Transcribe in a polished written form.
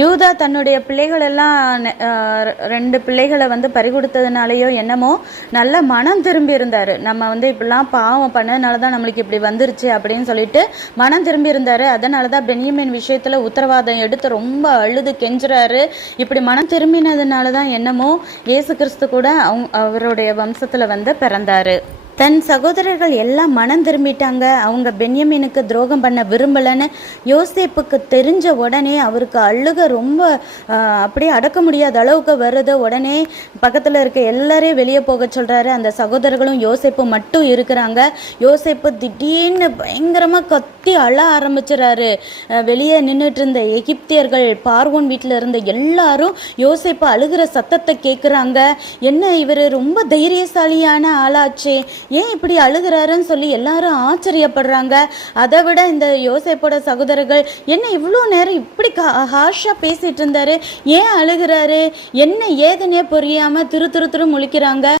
யூதா தன்னுடைய பிள்ளைகளெல்லாம் 2 பிள்ளைகளை பறிகொடுத்ததுனாலயோ என்னமோ நல்ல மனம் திரும்பி இருந்தார். நம்ம இப்படிலாம் பாவம் பண்ணதுனால தான் நம்மளுக்கு இப்படி வந்துருச்சு அப்படின்னு சொல்லிட்டு மனம் திரும்பி இருந்தார். அதனால தான் பென்யமீன் விஷயத்தில் உத்தரவாதம் எடுத்து ரொம்ப அழுது கெஞ்சுறாரு. இப்படி மனம் திரும்பினதுனால தான் என்னமோ இயேசு கிறிஸ்து கூட அவருடைய வம்சத்தில் பிறந்தாரு. தன் சகோதரர்கள் எல்லாம் மனம் திரும்பிட்டாங்க, அவங்க பென்யமீனுக்கு துரோகம் பண்ண விரும்பலைன்னு யோசேப்புக்கு தெரிஞ்ச உடனே அவருக்கு அழுக ரொம்ப அப்படியே அடக்க முடியாத அளவுக்கு வருது. உடனே பக்கத்தில் இருக்க எல்லாரையும் வெளியே போக சொல்கிறாரு. அந்த சகோதரர்களும் யோசேப்பு மட்டும் இருக்கிறாங்க. யோசேப்பு திடீர்னு பயங்கரமாக கத்தி அழ ஆரம்பிச்சிடறாரு. வெளியே நின்றுட்டு இருந்த எகிப்தியர்கள், பார்வோன் வீட்டில் இருந்த எல்லாரும் யோசேப்பு அழுகிற சத்தத்தை கேட்குறாங்க. என்ன இவர் ரொம்ப தைரியசாலியான ஆளாச்சே, ஏன் இப்படி அழுகிறாருன்னு சொல்லி எல்லாரும் ஆச்சரியப்படுறாங்க. அதை விட இந்த யோசேப்போட சகோதரர்கள், என்ன இவ்வளோ நேரம் இப்படி ஹார்ஷா பேசிட்டு இருந்தாரு, ஏன் அழுகிறாரு, என்ன ஏதுன்னே புரியாம திரு முழிக்கிறாங்க.